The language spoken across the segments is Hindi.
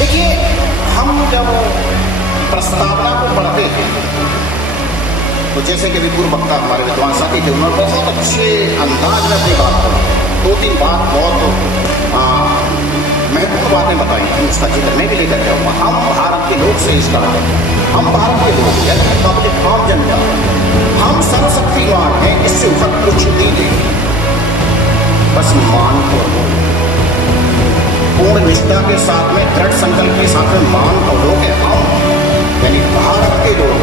देखिए, हम जब प्रस्तावना को पढ़ते हैं तो जैसे कि अभी पूर्व वक्ता हमारे विद्वान साथी थे, उन्होंने बहुत अच्छे अंदाज में अपनी बात करी। 2-3 बात बहुत महत्वपूर्ण बातें बताई थी, उसका जिक्र मैं भी लेकर जाऊँगा। हम भारत के लोग से इसका हम भारत के लोग यानी पब्लिक आम जनता, हम सर्वशक्तिमान हैं, इससे ऊपर कुछ नहीं देंगे। बस मान को पूर्ण निष्ठा के साथ में, दृढ़ संकल्प के साथ में मान को लो कि हम यानी भारत के लोग,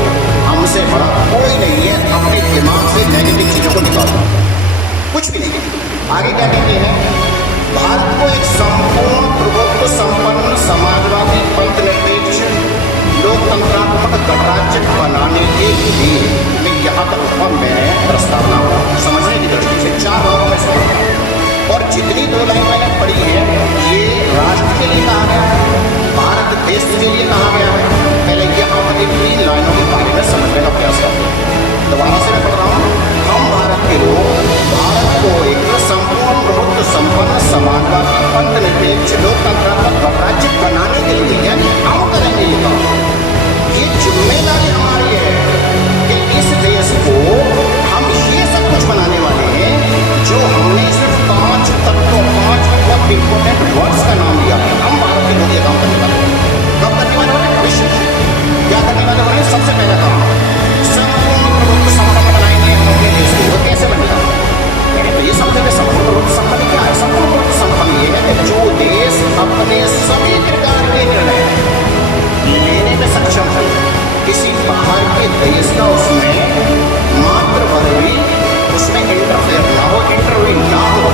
हमसे बड़ा कोई नहीं है। अपने दिमाग से नेगेटिव चीजों को निकालो, कुछ भी नहीं। आगे क्या कहते हैं, भारत को एक संपूर्ण प्रभुत्व संपन्न समाजवादी पंथ निरपेक्ष लोकतंत्रात्मक गणराज्य बनाने के लिए मैं यहाँ तक मैं प्रस्तावना को समझने की दृष्टि से 4 भागों में समझता हूँ। और जितनी 2 लाइन मैंने पढ़ी है, ये राष्ट्र के लिए कहा गया है, भारत देश के लिए कहा गया है। पहले ये हम इन 3 लाइनों के बारे में समझने का प्रयास करते हैं। दोबारा से मैं पढ़ रहा हूँ, हम भारत के लोग भारत को एक संपूर्ण प्रभुत्व संपन्न समाजवादी पंथ निरपेक्ष लोकतंत्रात्मक गणराज्य बनाने के लिए यानी हम करेंगे ये काम। ये जिम्मेदारी हमारी है कि इस देश को हम ये सब कुछ बनाने वाले हैं जो हमने सिर्फ 5 तत्वों 5 बहुत इंपोर्टेंट वर्ड्स का नाम लिया है। हम भारत के लोग ये काम करने वाले हैं। कब करने वाले हैं? भविष्य क्या करने वाले हैं? सबसे पहला काम संपूर्ण प्रभुत्व संपन्न बनाएंगे हम अपने देश को। वो कैसे बनेगा? तो ये समझेंगे संपूर्ण प्रभुत्व संपन्न क्या है। संपूर्ण प्रभुत्व संपन्न ये है कि जो देश अपने सभी प्रकार के निर्णय लेने में सक्षम है, किसी बाहर के देश का उसमें मात्र भी उसमें इंटरफेयर ना हो, इंटरव्यू ना हो,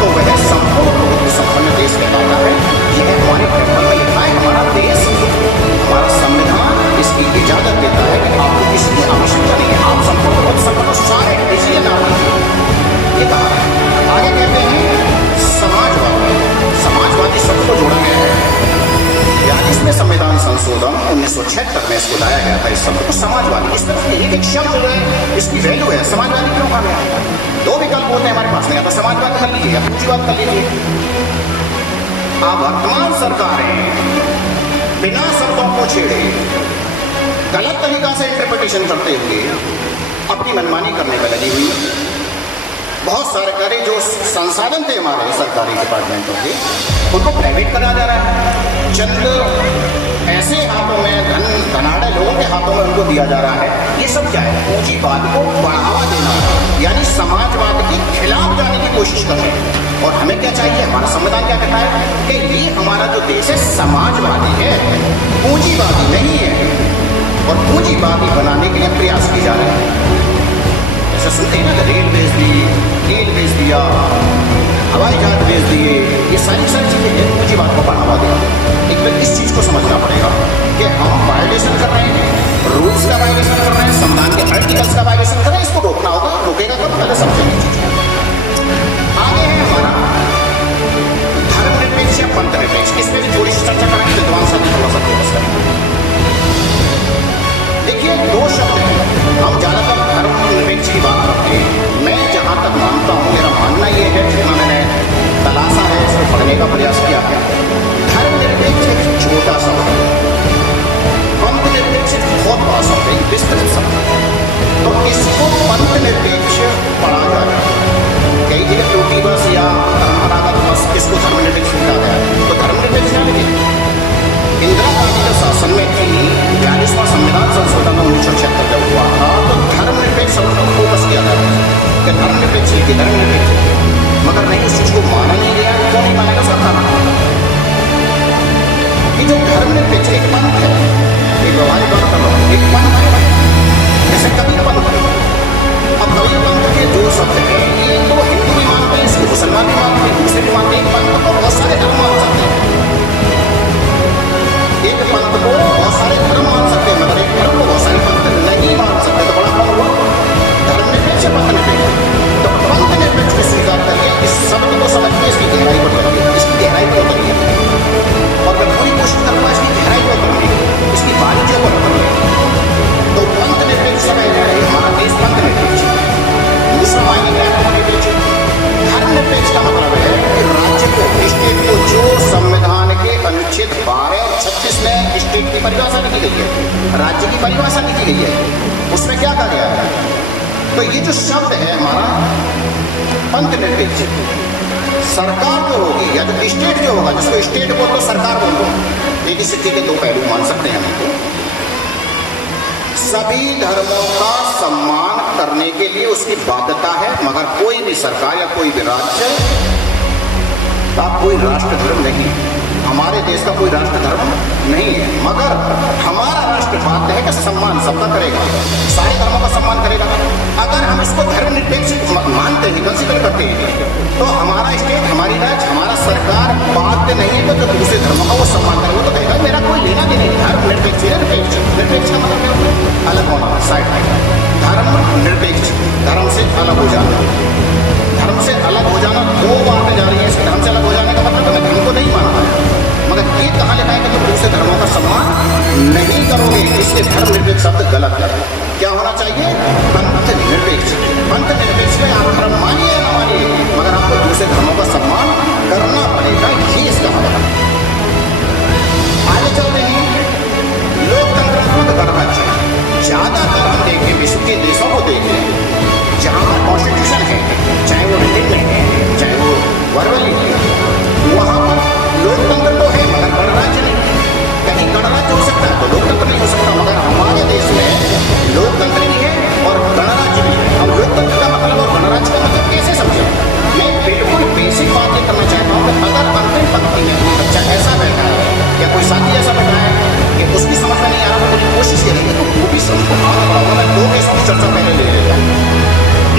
तो वह संपूर्ण प्रभुत्व संपन्न देश कहलाता है। यह हमारे पेपर में लिखा है। हमारा देश, हमारा संविधान इसकी इजाजत देता है कि आपको किसी आवश्यकता नहीं है, आप संपूर्ण प्रभुत्व संपन्न सारे इसलिए नाम ये कहा है। आगे कहते हैं समाजवादी। समाजवादी शब्द को जोड़ा गया है, यानी इसमें संविधान संशोधन 1976 में इसको लाया गया था। इस शब्द को समाजवादी, इसमें एक शब्द है, इसकी वैल्यू है। समाजवादी क्यों कहा गया? 2 विकल्प होते हैं हमारे पास में, या तो समाजवाद कर लीजिए या पूंजीवाद कर लीजिए। अब वर्तमान सरकारें बिना शब्दों को छेड़े गलत तरीका से इंटरप्रिटेशन करते हुए अपनी मनमानी करने में लगी हुई है। बहुत सरकारी जो संसाधन थे हमारे सरकारी डिपार्टमेंटों के, उनको प्राइवेट करा जा रहा है। चंद ऐसे हाथों में धनाढ़े लोगों के हाथों में उनको दिया जा रहा है। ये सब क्या है? पूंजीवाद को बढ़ावा देना, यानी समाजवाद के खिलाफ जाने की कोशिश कर रहे हैं। और हमें क्या चाहिए? हमारा संविधान क्या कहता है कि ये हमारा जो देश है समाजवादी है, पूंजीवादी नहीं है। और पूंजीवादी बनाने के लिए प्रयास किए जा रहे हैं। ऐसा सुनते हैं ना कि रेल बेच दी, तेल बेच दिया, हवाई जहाज बेच दिए, ये सारी चीजें पूंजीवाद को बढ़ावा दिया। एक बार इस चीज को समझना पड़ेगा कि हम वायलेशन कर रहे हैं, रूल्स का वायलेशन कर रहे हैं, संविधान के आर्टिकल्स का वायलेशन कर रहे हैं। इसको रोकना होगा। रोकेगा कब? पहले समझेंगे चीजें। आगे है हमारा धर्मनिरपेक्ष या पंथ निरपेक्ष। इसमें भी थोड़ी सी चर्चा करेंगे, विद्वान साथी थोड़ा सा फोकस करेंगे। देखिए, 2 शब्द हैं। हम ज्यादातर धर्मनिरपेक्ष की बात करते हैं। मैं जहाँ तक मानता हूँ, मेरा मानना ये है, जितना मैंने तलाशा है, इसको पढ़ने का प्रयास किया है, धर्मनिरपेक्ष एक छोटा शब्द है, पंथ निरपेक्ष बहुत बड़ा शब्द है, विस्तृत शब्द है। तो इसको पंथ निरपेक्ष पढ़ा जाए। कई जगह टूटी बस या परंपरागत बस इसको धर्मनिरपेक्ष लिखा गया है। तो धर्मनिरपेक्ष क्या लिखे? इंदिरा गांधी के शासन में थी 42वां संविधान संशोधन 1976 जब हुआ था, तो धर्मनिरपेक्ष शब्द पर फोकस किया गया कि धर्मनिरपेक्ष की धर्मनिरपेक्ष, मगर नहीं, उस चीज को माना नहीं गया। क्यों नहीं मानेगा? सरकार ये जो धर्मनिरपेक्ष एक पंथ है, एक व्यवहारिक बात कर रहा हूँ, एक पंथ है, जैसे कबीर पंथ। अब कबीर पंथ के जो शब्द है, ये तो हिंदू भी मानते हैं, इसको मुसलमान भी मानते हैं, दूसरे भी मानते हैं। एक पंथ को बहुत सारे धर्म मान सकते हैं, एक पंथ को बहुत सारे धर्म मान सकते हैं, मगर एक धर्म को बहुत सारे पंथ नहीं मान सकते। तो बड़ा कौन हुआ? धर्मनिरपेक्ष पंथ निरपेक्ष। तो पंथ निरपेक्ष को स्वीकार करिए, इस शब्द को समझिए, इसकी गहराई को करिए, इसकी गहराई को करिए। और मैं पूरी कोशिश करूँगा इसकी गहराई को करने की, इसकी बारीकियों को करने की। तो पंथ निरपेक्ष समय है, हमारा देश पंथ निरपेक्ष। दूसरा मायने क्या है? धर्मनिरपेक्ष का मतलब है कि राज्य को, स्टेट को जो की परिभाषा लिखी गई है, राज्य की परिभाषा लिखी गई है, उसमें क्या कहा गया है? तो ये जो शब्द है हमारा पंथ निरपेक्ष, सरकार जो होगी या जो स्टेट जो होगा, जिसको स्टेट बोल दो सरकार बोल दो, एक ही सिक्के के दो पहलू मान सकते हैं हम। सभी धर्मों का सम्मान करने के लिए उसकी बाध्यता है, मगर कोई भी सरकार या कोई भी राज्य का कोई राष्ट्र धर्म नहीं, हमारे देश का कोई राष्ट्र धर्म नहीं है, मगर हमारा राष्ट्र बाध्य है कि सम्मान सबका करेगा, सारे धर्मों का सम्मान करेगा। अगर हम इसको धर्मनिरपेक्ष मानते हैं, कंसीडर करते हैं, तो हमारा स्टेट, हमारी राज्य, हमारा सरकार बाध्य नहीं है तो दूसरे धर्मों का वो सम्मान करेगा, तो कहेगा मेरा कोई लेना भी नहीं। धर्म निरपेक्ष, निरपेक्ष निरपेक्ष का मतलब क्या होता है? अलग होना, साइड। धर्म निरपेक्ष, धर्म से अलग हो जाना, धर्म से अलग हो जाना, दो बातें जा रही है इसके। धर्म से अलग हो जाने का मतलब मैं धर्म को नहीं मानता, मगर ये कहाँ लिखा है कि तुम दूसरे धर्मों का सम्मान नहीं करोगे, इसलिए धर्म निरपेक्ष शब्द गलत है। क्या होना चाहिए? पंथ निरपेक्ष। पंथ निरपेक्ष में आप धर्म मानिए या ना मानिए, मगर आपको दूसरे धर्मों का सम्मान करना पड़ेगा, ये इसका मतलब। आगे चलते हैं, लोकतंत्रात्मक गणराज्य। ज्यादातर हम देखें, विश्व के देशों को देखें जहाँ पर कॉन्स्टिट्यूशन है, चाहे वो रिटिन में है, चाहे वो वर्बली है, वहाँ पर लोकतंत्र तो है मगर गणराज्य नहीं। कहीं गणराज्य हो सकता है तो लोकतंत्र नहीं हो सकता, मगर हमारे देश में लोकतंत्र भी है और गणराज्य भी है। अब लोकतंत्र का मतलब और गणराज्य का मतलब कैसे समझे? मैं बिल्कुल बेसिक बात ये करना चाहता हूँ कि अगर अंतिम पंक्ति में कोई बच्चा ऐसा बैठा है या कोई साथी ऐसा बैठा है कि उसकी समझ में नहीं आ रहा, तो मेरी कोशिश करेंगे तो वो भी समझ आना पड़ा। मैं दो केसों की चर्चा पहले ले लेता हूँ।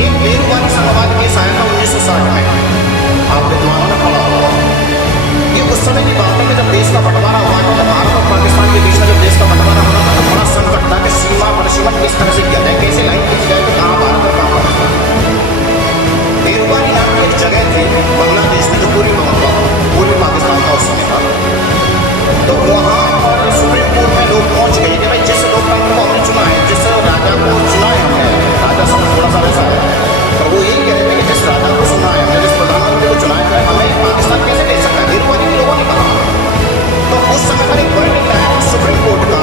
एक बेरुबारी संघवाद केस आया था 1960 में, आप विद्वानों ने पढ़ा होगा। ये उस समय की बात है कि जब देश का बंटवारा हुआ था, तो भारत और पाकिस्तान के बीच में जब देश का बंटवारा हुआ था तो बड़ा संकट था कि सीमा परिसीमन किस तरह से किया जाए, कैसे लाइन खींची जाए कि कहाँ भारत और कहाँ पाकिस्तान। बेरुबारी नाम की एक जगह थी बांग्लादेश में, जो पूर्वी पाकिस्तान का उस समय था। तो वहाँ पर सुप्रीम कोर्ट में लोग पहुंच गए कि भाई जिस लोकतंत्र को हमने चुना है, जिस राजा को चुना है हमने, राजा सब थोड़ा सा वैसा है, पर वो यही कह रहे थे कि जिस राजा को चुना है हमने, जिस प्रधानमंत्री को चुना है, हमें पाकिस्तान कैसे दे सकता है? बेरुबारी के लोगों ने कहा। तो उस समय पर एक वर्डिक्ट आया सुप्रीम कोर्ट का,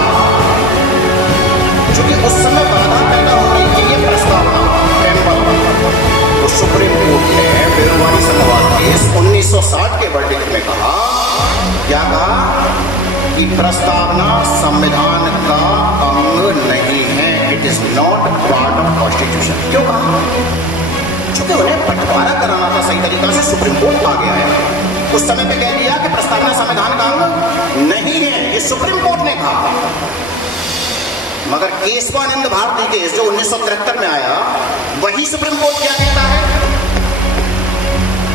चूंकि उस समय बाधा पैदा हो रही थी ये प्रस्तावना तो सुप्रीम कोर्ट ने बेरुबारी संघवाद केस 1960 के वर्डिक्ट में कहा, क्या कहा? कि प्रस्तावना संविधान का अंग नहीं है, it is not part of constitution. क्यों कहा? चूंकि उन्हें बंटवारा कराना था सही तरीका से, सुप्रीम कोर्ट आ गया है। उस समय पे कह दिया कि प्रस्तावना संविधान का अंग नहीं है, ये सुप्रीम कोर्ट ने कहा। मगर केशवानंद भारती केस जो 1973 में आया, वही सुप्रीम कोर्ट क्या कहता है?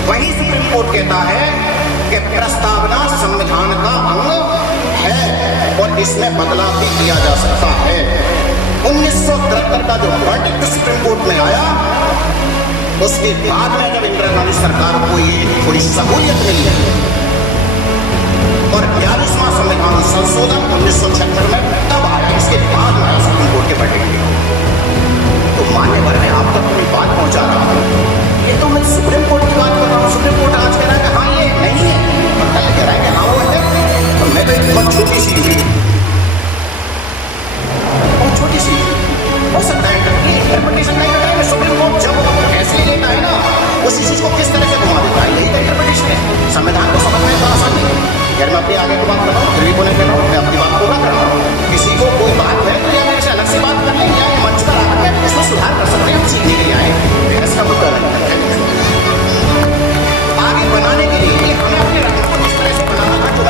वही सुप्रीम कोर्ट कहता है कि प्रस्तावना संविधान का अंग है और इसमें बदलाव भी किया जा सकता है। 1973 का जो वर्डिक्ट सुप्रीम कोर्ट में आया, उसके बाद में जब इंदिरा गांधी सरकार को ये थोड़ी सहूलियत मिली है और 42वां संविधान संशोधन 1976 में तब आया, इसके बाद में आया सुप्रीम कोर्ट के वर्डिक्ट। तो मान्यवर मैं आप तक कोई बात पहुंचा रहा हूं, ये तो मैं सुप्रीम कोर्ट की बात कर रहा हूँ। सुप्रीम कोर्ट आज कह रहा है कि हाँ ये नहीं है, और कल कह रहा है कि हाँ वो है। और मैं तो एक बहुत छोटी सी हो सकता है ये इंटरप्रिटेशन नहीं होता है। सुप्रीम कोर्ट जब फैसले लेता है ना, उसी चीज को किस तरह से घुमा देता है, यही तो इंटरप्रिटेशन है। संविधान को समझ में तो आसानी है। यार मैं अपनी आगे की बात कर रहा हूँ, फिर भी बोले कर रहा हूँ, मैं अपनी बात पूरा कर रहा हूँ। किसी को कोई बात है तो या मेरे से अलग से बात कर लें, या मंच पर आकर के इसमें सुधार कर सकते हैं, हम सीखने के लिए आए, बहस का मुद्दा नहीं है। आगे बनाने के लिए हमें अपने राज्य को किस तरह से बनाना था, जो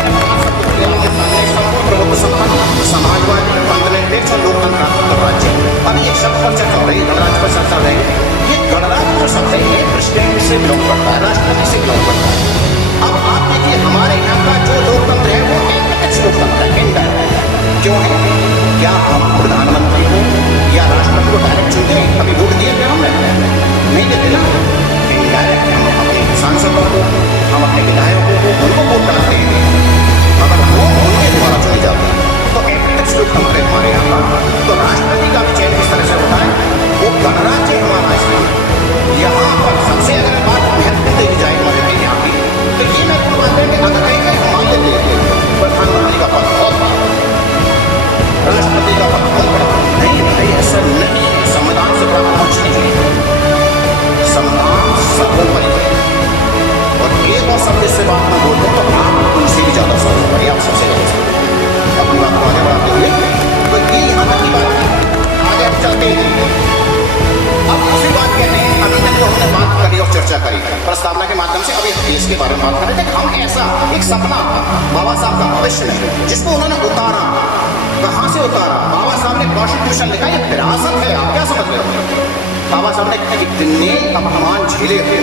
प्रमुख समाजवादी, पंथ और लोकतंत्रात्मक राज्य। अब ये शब्द पर चर्चा हो रही है, गणराज्य पर चर्चा हो रही है। ये गणराज्य जो शब्द है ये प्रेसिडेंट से बिलोंग करता है, राष्ट्रपति से बिलोंग करता है। अब आप देखिए हमारे यहाँ का जो लोकतंत्र है वो अप्रत्यक्ष लोकतंत्र है, इनडायरेक्ट। क्यों है? क्या हम प्रधानमंत्री को या राष्ट्रपति को डायरेक्ट चुनते हैं? कभी वोट दिया क्या हमने? भविष्य में जिसको उन्होंने उतारा, कहां से उतारा? बाबा साहब ने कॉन्स्टिट्यूशन लिखा, ये विरासत है। आप क्या समझ रहे हो? बाबा साहब ने कितने अपमान झेले हुए,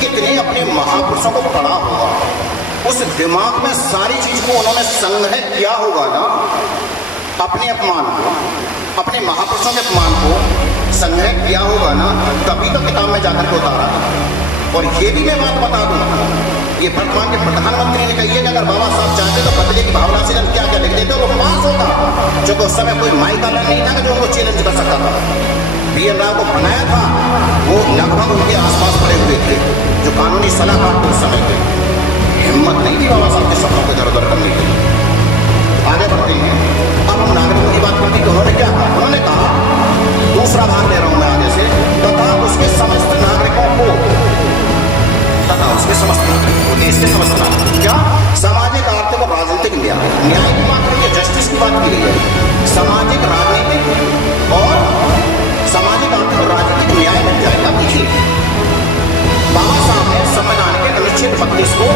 कितने अपने महापुरुषों को पढ़ा होगा, उस दिमाग में सारी चीज को उन्होंने संग्रह किया होगा ना। अपने अपमान को, अपने महापुरुषों के अपमान को संग्रह किया होगा ना, तभी तो किताब में जाकर के उतारा। और ये भी मैं बात बता दूं, ये वर्तमान के प्रधानमंत्री ने कही है कि अगर बाबा साहब चाहते तो बदले की भावना से क्या क्या लिख देते वो पास होता, जो कि उस समय कोई माइक वाला नहीं था जो उनको चैलेंज कर सकता था। BL राव को बनाया था, वो लगभग उनके आसपास पड़े हुए थे जो कानूनी सलाहकार थे उस समय थे। हिम्मत नहीं थी बाबा साहब के सपनों को इधर उधर करने की। आगे बढ़ते हैं, अब हम नागरिकों की बात करते हैं कि उन्होंने क्या कहा। उन्होंने कहा, दूसरा भाग ले रहा हूं मैं आगे से, तथा उसके समस्त नागरिकों को, तथा उसके समस्त नागरिकों, देश के समस्त नागरिकों, क्या सामाजिक, आर्थिक और राजनीतिक न्याय, न्याय की बात की, जस्टिस की बात की गई है। सामाजिक, राजनीतिक और सामाजिक, आर्थिक और राजनीतिक न्याय मिल जाएगा। देखिए, बाबा साहब ने संविधान के अनुच्छेद 32 को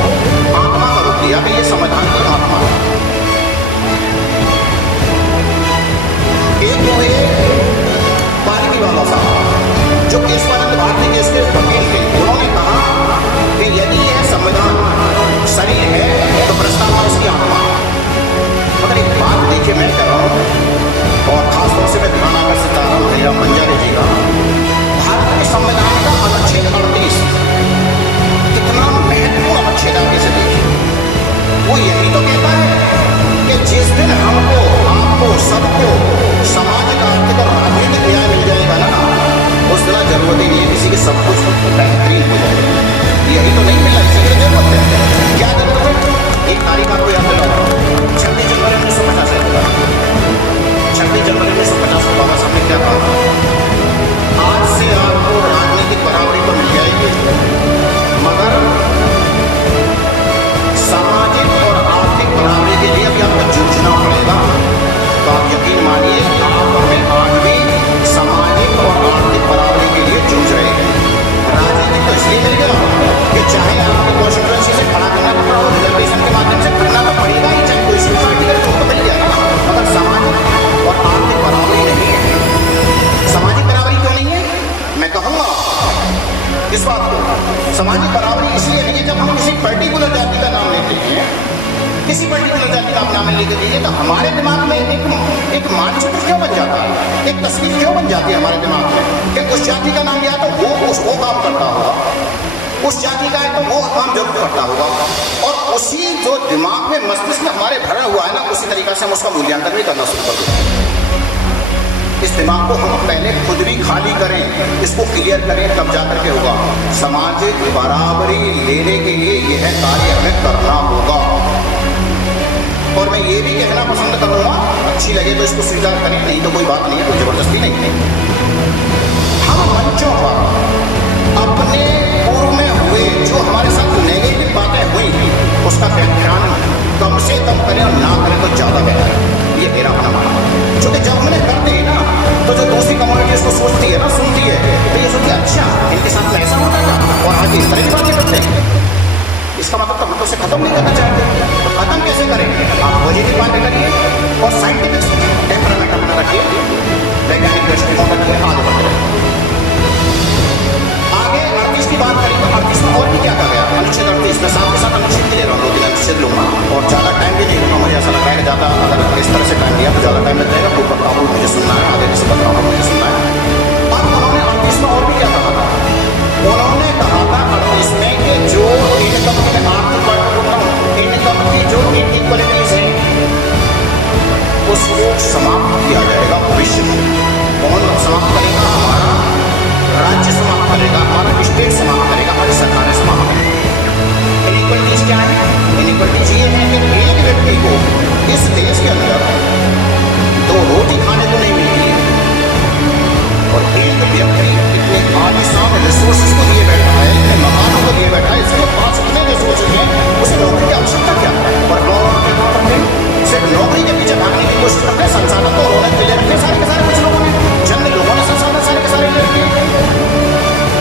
आत्मा का रूप दिया कि ये संविधान की आत्मा है। एक हुए पालवी बाबा साहब जो केशवानंद भारती केस के वकील थे। उन्होंने कहा कि यदि यह संविधान शरीर है तो प्रस्तावना उसकी आत्मा। मगर एक बात देखिए, मैं कह रहा हूं और खासतौर से मैं ध्यान आकर्षित कर रहा हूं भैया बंजारे जी का, भारत के संविधान का अनुच्छेद 38 कितना महत्वपूर्ण अनुच्छेद आगे से देखिए। वो यही तो कहता है कि जिस दिन हमको, आपको, सबको सामाजिक, आर्थिक और राजनीतिक न्याय मिल जाएगा ना, उस दिन जरूरत ही नहीं है किसी के सब कुछ बेहतरीन हो जाएगा। यही तो नहीं मिला, इसी की जरूरत है। क्या जरूरत है? एक तारीख आपको याद दिलाओ, 26 जनवरी 1950 है। 26 जनवरी 1950 को बाबा साहब ने क्या कहा? आज से आपको राजनीतिक बराबरी तो मिल जाएगी, मगर सामाजिक और आर्थिक बराबरी के लिए भी आपको जूझना पड़ेगा। तो आप यकीन मानिए, आप हमें आज भी सामाजिक और आर्थिक बराबरी के लिए जूझ रहे हैं। राजनीतिक तो इसलिए मिल गया कि चाहे आपको कॉन्स्टिट्यूएंसी से खड़ा करना पड़ रहा हो, रिजर्वेशन के माध्यम से करना तो पड़ेगा ही, चाहे कोई सी पार्टी करे तो मिल गया ना। मगर सामाजिक और आर्थिक बराबरी नहीं है। सामाजिक बराबरी क्यों नहीं है? मैं कहूँगा इस बात को, सामाजिक बराबरी इसलिए नहीं है, जब हम किसी पर्टिकुलर जाति का नाम लेते हैं, किसी पर्टिकुलर जाति का नाम लेके दीजिए तो हमारे दिमाग में एक मानचित्र क्यों बन जाता है, एक तस्वीर क्यों बन जाती है हमारे दिमाग में कि उस जाति का नाम लिया तो वो काम करता होगा, उस जाति का है तो वो काम जरूर करता होगा। और उसी जो दिमाग में, मस्तिष्क में हमारे भरा हुआ है ना, उसी तरीका से हम उसका मूल्यांकन भी करना शुरू कर देते हैं। इस दिमाग को हम पहले खुद भी खाली करें, इसको क्लियर करें, तब जाकर के होगा। सामाजिक बराबरी लेने के लिए यह कार्य हमें करना होगा। और मैं ये भी कहना पसंद करूंगा, अच्छी लगे तो इसको स्वीकार करें, नहीं तो कोई बात नहीं है, कोई जबरदस्ती नहीं है। हम मंचों पर अपने पूर्व में हुए जो हमारे साथ नेगेटिव बातें हुई, उसका व्याख्यान कम से कम करें और ना करें तो ज्यादा बेहतर है। ये मेरा अपना मानना है। क्योंकि जब हमने करते हैं ना, तो जो दूसरी कम्युनिटी इसको सोचती है ना, सुनती है, तो ये सोचती है अच्छा इनके साथ में ऐसा होता था और आगे इस तरह की बातें करते हैं। इसका मतलब तो हम तो उसे खत्म नहीं करना चाहते। तो खत्म कैसे करें? आप पॉजिटिव बातें करिए और साइंटिफिक टेम्परामेंट अपना रखिए, वैज्ञानिक दृष्टिकोण रखिए, आगे बढ़ते रहिए। आगे 38 की बात करें तो 38 में और भी क्या कहा गया? अनुच्छेद 38 में साथ के साथ अनुच्छेद भी ले रहा हूँ, 2-3 अनुच्छेद लूंगा और ज़्यादा टाइम भी नहीं लूंगा। मुझे ऐसा लग रहा है कि ज़्यादा अगर इस तरह से टाइम दिया तो ज़्यादा टाइम लग जाएगा। पूर्व काबू मुझे सुनना है, आगे किसी बदलाव को मुझे सुनना है। अब उन्होंने 38 में और भी क्या कहा था? उन्होंने कहा था 38 में कि जो इनकम की आर्थिक इनकम की जो इनइक्वालिटीज है उसको समाप्त किया जाएगा भविष्य में। कौन समाप्त करेगा? हमारा राज्य समाप्त करेगा, हमारा स्टेट समाप्त करेगा, हमारी सरकारें समाप्त करेंगी। इनइक्वालिटीज क्या है? इनइक्वालिटीज ये है कि एक व्यक्ति को इस देश के अंदर 2 रोटी खाने को नहीं मिलती है और एक व्यक्ति इतने आलीशान रिसोर्सेज को लिए बैठा है, इतने मकानों को लिए बैठा है, इसके पास इतने रिसोर्सेज हैं, उसे नौकरी की आवश्यकता क्या है? और सिर्फ नौकरी के पीछे भागने की कोशिश करते हैं। संसाधन तो उन्होंने ले रखे सारे के सारे, कुछ लोगों ने, चंद लोगों ने संसाधन सारे के सारे ले रखे।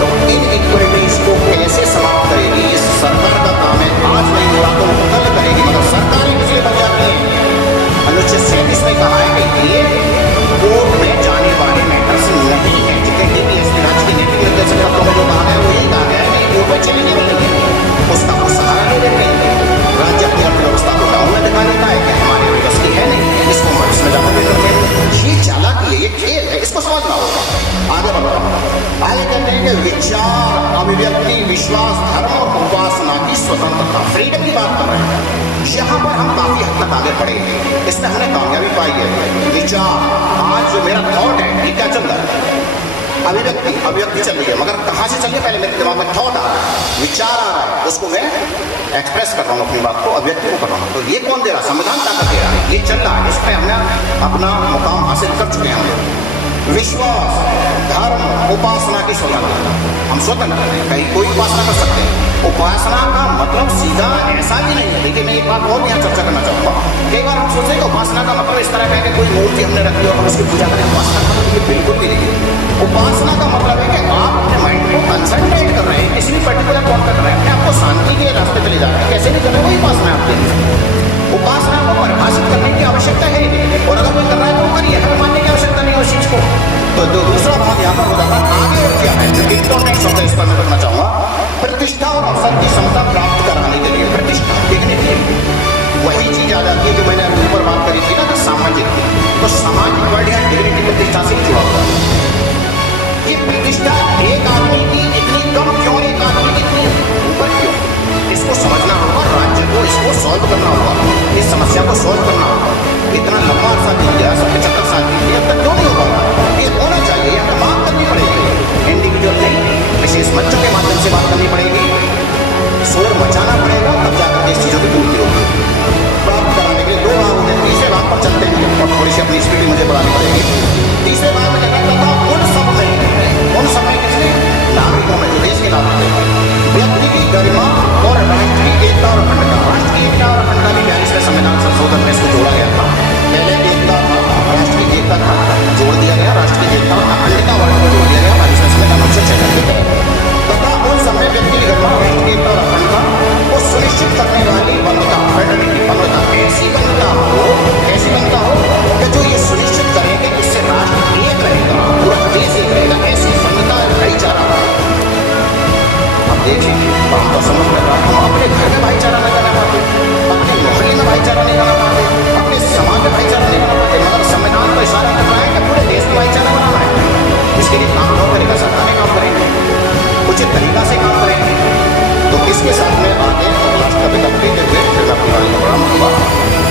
तो इन इक्वलिटीज को कैसे समाप्त करेगी? इस सरकार का काम है। आज नहीं हुआ तो कल करेगी, मगर सरकार हम काफी हद तक आगे बढ़े हैं, इसमें हमने कामयाबी पाई है। विचार, आज जो मेरा थॉट है ये क्या चल रहा है, अभिव्यक्ति चल रही है, मगर कहाँ से चल रही है, पहले मेरे दिमाग में थॉट आ रहा है, विचार आ रहा है, उसको मैं एक्सप्रेस कर रहा हूँ, अपनी बात को अभिव्यक्ति को कर रहा हूँ। तो ये कौन दे रहा, संविधान ताकत दे रहा है, ये चल रहा है, इस पर हमने अपना मुकाम हासिल कर चुके हैं हम लोग। विश्वास, धर्म, उपासना की स्वतंत्रता, हम स्वतंत्र हैं, कहीं कोई उपासना कर सकते हैं। उपासना का मतलब सीधा ऐसा भी नहीं है। देखिए मैं एक बात और यहाँ चर्चा करना चाहूँगा। कई बार हम सोचते हैं कि उपासना का मतलब इस तरह का है कि कोई मूर्ति हमने रखी और हम उसकी पूजा करें, उपासना का मतलब ये बिल्कुल भी नहीं है। उपासना का मतलब है कि आप अपने माइंड को कंसंट्रेट कर रहे हैं, किसी भी पर्टिकुलर पॉइंट पर कर रहे हैं, अपने आपको शांति के रास्ते चले जा रहे हैं, कैसे भी कर रहे हैं वही उपासना है आपके लिए। उपासना को परिभाषित करने की आवश्यकता है नहीं, और अगर कोई कर रहा है तो वो करिए, हमें मानने की आवश्यकता नहीं है उस चीज को। तो दूसरा भाग यहाँ पर हो जाता है आगे और क्या है, जो इंटरनेट शब्द है इस पर मैं रखना चाहूंगा, प्रतिष्ठा और अवसर की क्षमता प्राप्त कराने के लिए, प्रतिष्ठा देखने के लिए वही चीज आ जाती है जो मैंने ऊपर बात करी थी ना कि सामाजिक, तो सामाजिक वर्ड या डिग्निटी प्रतिष्ठा से जुड़ा हुआ है। ये प्रतिष्ठा एक आदमी की इतनी कम क्यों, एक आदमी की इतनी ऊपर क्यों, इसको समझना होगा, राज्य को इसको सॉल्व करना होगा, इस समस्या को सॉल्व करना होगा। इतना लंबा अर्सा बीत गया, 75 साल बीत गया, अब तक क्यों नहीं हो पा रहा, ये होना चाहिए, हमें बात करनी पड़ेगी, इंडिविजुअल नहीं विशेष मंचों के माध्यम से बात करनी पड़ेगी, शोर मचाना पड़ेगा, तब जाकर के इस चीजों की पूर्ति होगी। प्राप्त कराने के लिए दो भाग होते हैं, तीसरे भाग पर चलते हैं और थोड़ी सी अपनी स्पीड मुझे बढ़ानी पड़ेगी। तीसरे भाग में कहना था उन समय किसने, नागरिकों में, जो देश के नागरिक हैं, व्यक्ति की गरिमा और राष्ट्र की एकता और अखंडता, राष्ट्र की एकता और अखंडता की 42वें संविधान संशोधन में इसको जोड़ा गया था। पहले एकता था, राष्ट्र की एकता था, जोड़ दिया गया राष्ट्र की एकता, अखंडता वर्ग को जोड़ दिया गया 42वें संविधान अनुच्छेद 46 तथा उन समय व्यक्ति की गरिमा, राष्ट्र की एकता और अखंडता को सुनिश्चित करने वाली बंधुता, बंधुता ऐसी बंधुता हो, ऐसी बंधुता हो कि जो ये सुनिश्चित करेंगे कि इससे राष्ट्र एक रहेगा, पूरा देश एक रहेगा, ऐसी बंधुता भाईचारा। अब देखिए हम तो समझ में रहा, हम अपने घर में भाईचारा नहीं बना पाते, अपने मोहल्ले में भाईचारा नहीं बना पाते, अपने समाज में भाईचारा नहीं बना पाते, मगर संविधान को इशारा कर रहा है कि पूरे देश में भाईचारा बनाना है। इसके लिए काम दो तरीका से सरकारें काम करेंगे, उचित तरीका से काम करेंगे। तो इसके साथ में आगे लास्ट का विकल्प देते हुए फिर मैं अपनी वाली का बढ़ाना होगा।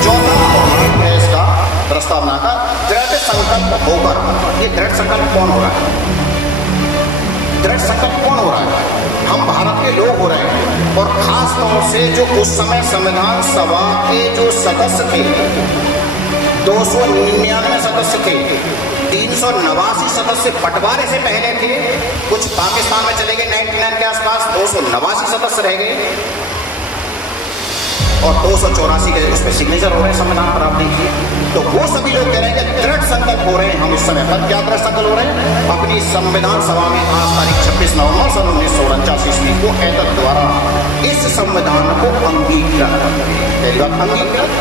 चौथा भाग है इसका प्रस्तावना का, दृढ़ संकल्प होकर। ये दृढ़ संकल्प कौन हो रहा है, दृढ़ संकल्प कौन हो रहा है, हम भारत के लोग हो रहे हैं, और खास तौर से जो उस समय संविधान सभा के जो सदस्य थे, 299 सदस्य थे, 389 सदस्य बंटवारे से पहले थे, कुछ पाकिस्तान में चले गए 99 के आसपास, 289 सदस्य रह गए, और 284 के उस पर सिग्नेचर हो रहे हैं संविधान पर, आप देखिए। तो वो सभी लोग कह रहे हैं कि दृढ़ संकल्प हो रहे हैं हम इस समय पर, क्या दृढ़ संकल्प हो रहे हैं, अपनी संविधान सभा में आज तारीख 26 नवंबर सन 1949 ईस्वी को एतद द्वारा इस संविधान को अंगीकृत, पहली बात अंगीकृत,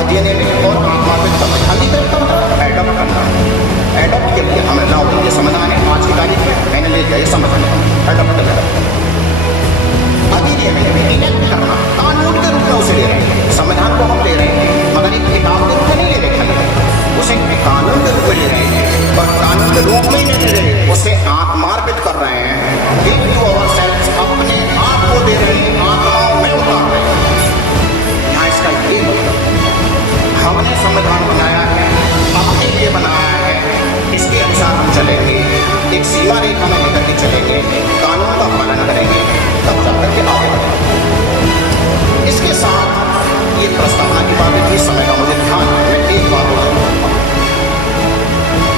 अधिनियमित और अनुमानित करना, अंगीकृत करना, एडॉप्ट करना, एडॉप्ट के लिए हमें लाओ, ये संविधान है आज की तारीख में मैंने ले लिया ये संविधान, एडॉप्ट करना, अधिनियमित इलेक्ट करना, कानून के रूप में उसे ले रहे हैं, संविधान को हम ले रहे हैं मगर एक किताब के रूप में नहीं ले रहे, उसे कानून के रूप में ले रहे हैं, और कानून के रूप में ही नहीं ले रहे, उसे आत्मार्पित कर रहे हैं, गिव टू आवरसेल्व्स, अपने आप को दे रहे हैं, आत्माओं में उतार रहे हैं। यहाँ इसका ये मतलब हमने संविधान बनाया है, अपने लिए बनाया है, इसके अनुसार हम चलेंगे, एक सीमा रेखा में लेकर के चलेंगे, कानून का पालन करेंगे, तब जाकर के आगे बढ़ेंगे। इसके साथ ये प्रस्तावना की बातें थी, समय का मुझे ध्यान है, मैं एक बात और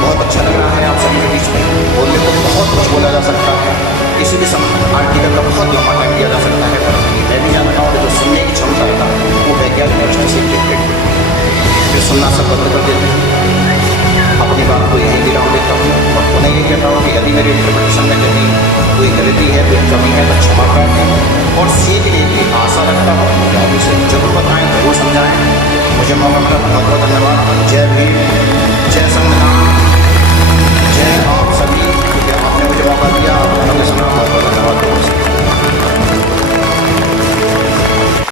बहुत अच्छा लग रहा है आप सभी के बीच में बोलने को, बहुत कुछ बोला जा सकता है, किसी भी आर्टिकल का बहुत लंबा टाइम दिया जा सकता है, पर मैं भी जानता हूँ कि जो सुनने की क्षमता है वो वैज्ञानिक दृष्टि से फिर सुनना सब बंद कर देते हैं। अपनी बात को यही विराम देता हूँ और पुनः ये कहता हूँ कि यदि मेरे इंटरप्रिटेशन में कहीं कोई गलती है, कोई कमी है तो क्षमा करें, और सीखने की आशा रखता हूँ कि आप इसे जरूर बताएं, जरूर समझाएं। मुझे मौका मिला, बहुत बहुत धन्यवाद।